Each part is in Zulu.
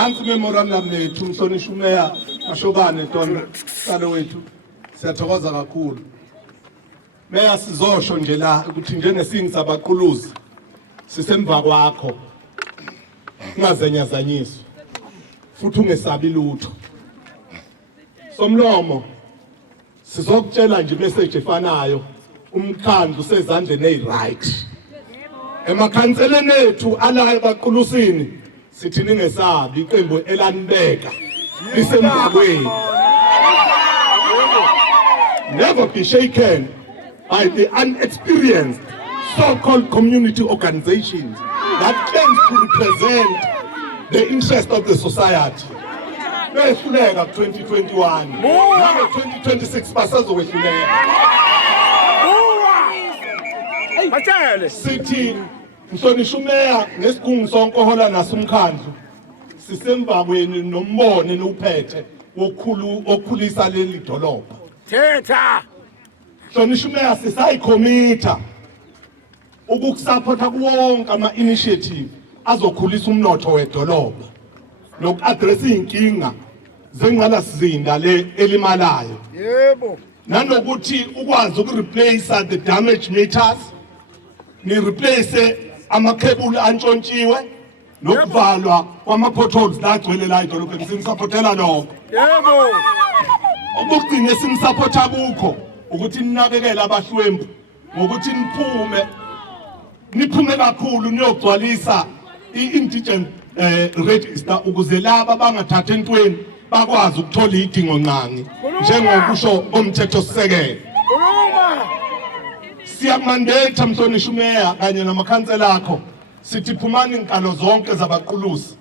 nansi memorandum lethu mhlonishwa umeya Mashobane Ntondo salo wethu siyathokoza kakhulu meya sizosho nje la ukuthi njengesingi sabaquluzi sisemva kwakho ungazenyazanyiswa futhi ungesabi lutho somlomo sizokutshela nje message efanayo umkhandlu sezandleni eziright emakhanseleni ethu ala ebaqulusini sithi ningesabi iqembu elanibeka lisemva kwenu. Never be shaken by the unexperienced so-called community organizations that claim to represent the interest of the society. Behluleka 2021 nabe 2026 basazowehluleka. Sithi mhlonishwa umeya nesigungu sonke ohola naso umkhandlu sisemva kwenu nombono enuphethe wokukhulisa leli dolobha. Thetha Mhlonishwa umeya sisayicommita ukukusupporta kuwonke ama-initiative azokhulisa umnotho wedolobha noku-addressa iy'nkinga zengqalasizinda le elimalayo. yebo Nanokuthi ukwazi ukureplace the damage meters, ni replace amakhebuli antshontshiwe nokuvalwa kwama-potholes la agcwele la edolobheni sinisupportela lokho. yebo Okugcina sinisupporta kukho ukuthi ninakekele abahlwempu ngokuthi niphume kakhulu niyogcwalisa i-indigent register ukuze laba bangathatha entweni bakwazi ukuthola idingo nqangi njengokusho omthetho sisekelo. Siyamandate mhlonishwa umeya kanye namakhansela akho sithi phumani inkalo zonke zabaqulusi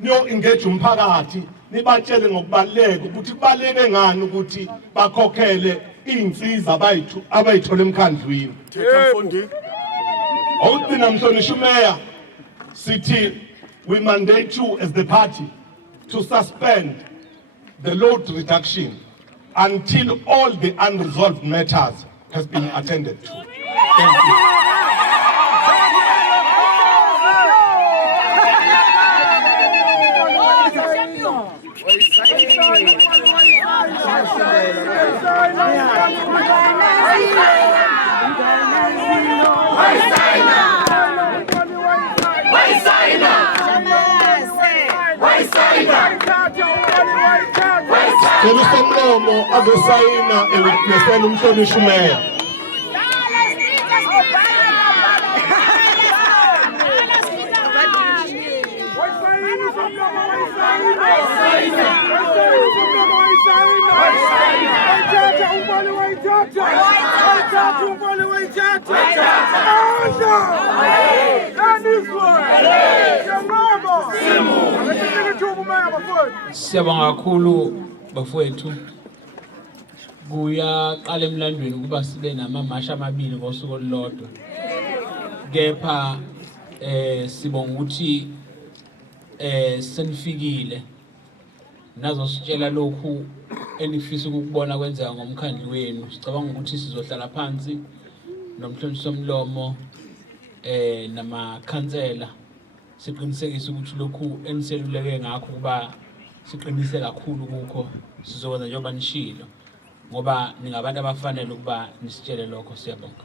niyo engage umphakathi nibatshele ngokubaleka ukuthi kubaleke ngani ukuthi bakhokhele insiza abayithola emkhandlwini. Awugcina mhlonishwa umeya sithi we mandate you as the party to suspend the load reduction until all the unresolved matters has been attended to. Thank you. Somlomo azosayina ewitnesseni umhlonishwa umeya. Siyabonga kakhulu bafowethu kuyaqala emlandweni ukuba sibe namamasha amabili ngosuku olulodwa kepha sibonga ukuthi senifikile nazo sitshela lokhu enifisa ukubona kwenzeka ngomkhandlu wenu. Sicabanga ukuthi sizohlala phansi nomhlonishwa somlomo namakhansela siqinisekise ukuthi lokhu eniseluleke ngakho kuba siqinise kakhulu kukho sizokwenza njengoba nishilo ngoba ningabantu abafanele ukuba nisitshele lokho. Siyabonga.